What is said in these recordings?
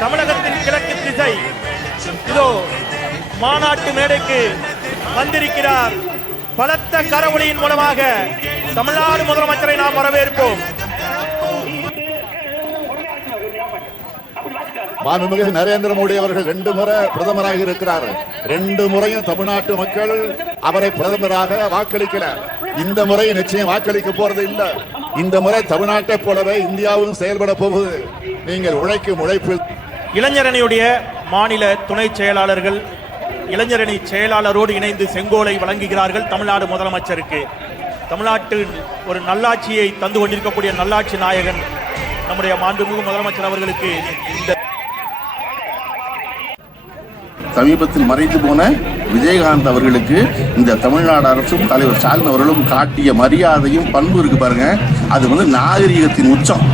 தமிழகத்தின் கிழக்கு திசை. இதோ மாநாட்டு மேடைக்கு வந்திருக்கிறார் பலத்த கரவொலியின் மூலமாக தமிழ்நாடு முதலமைச்சரை நாம் வரவேற்போம். மாண்புமிகு நரேந்திர மோடி அவர்கள் ரெண்டு முறை பிரதமராக இருக்கிறார். ரெண்டு முறையும் தமிழ்நாட்டு மக்கள் அவரை பிரதமராக வாக்களிக்கல. இந்த முறை நிச்சயம் வாக்களிக்க போறது இல்ல. இந்த முறை தமிழ்நாட்டை போலவே இந்தியாவும் செயல்பட போகுது. நீங்கள் உழைக்கும் உழைப்பு. இளைஞரணியுடைய மாநில துணை செயலாளர்கள் இளைஞரணி செயலாளரோடு இணைந்து செங்கோலை வழங்குகிறார்கள் தமிழ்நாடு முதலமைச்சருக்கு. தமிழ்நாட்டில் ஒரு நல்லாட்சியை தந்து கொண்டிருக்கக்கூடிய நல்லாட்சி நாயகன் நம்முடைய மாண்புமிகு முதலமைச்சர் அவர்களுக்கு இந்த சமீபத்தில் மறைந்து போன விஜயகாந்த் அவர்களுக்கு இந்த தமிழ்நாடு அரசும் தலைவர் ஸ்டாலின் அவர்களும் காட்டிய மரியாதையும் பண்பு இருக்கு பாருங்க. அது வந்து நாகரிகத்தின் உச்சம்.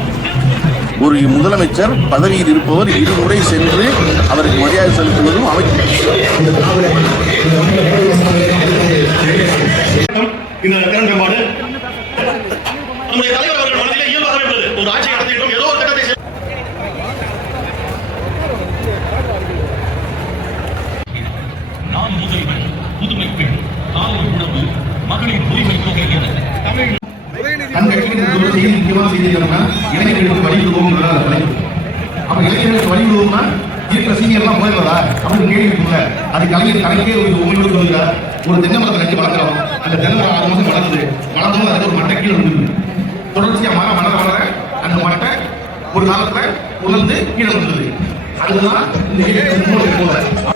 ஒரு முதலமைச்சர் பதவியில் இருப்பவர் இருமுறை சென்று அவருக்கு மரியாதை செலுத்துவதும் அமைச்சர் நான் முதல்வர் புதுமை பெண் காலை உணவு மகளிர் உரிமை தொகை என தமிழ் கட்சியின் ஒரு செய்தி முக்கியமான செய்தி என்னன்னா இளைஞர்களுக்கு வழி அப்ப இளைஞர்களுக்கு இருக்கிற சீனியர்லாம் போயிடுறதா அப்படின்னு கேள்வி இருக்குல்ல அது கலைஞர் கணக்கே ஒரு சொல்லுங்க ஒரு தென்னை மரத்தை கட்டி வளர்க்குறோம். அந்த தென்னை மரம் ஆறு மாசம் அதுக்கு ஒரு மட்டை கீழே விழுந்து தொடர்ச்சியா மரம் வளர வளர அந்த மட்டை ஒரு காலத்துல உலர்ந்து கீழே விழுந்தது அதுதான் இந்த மூலம் போல.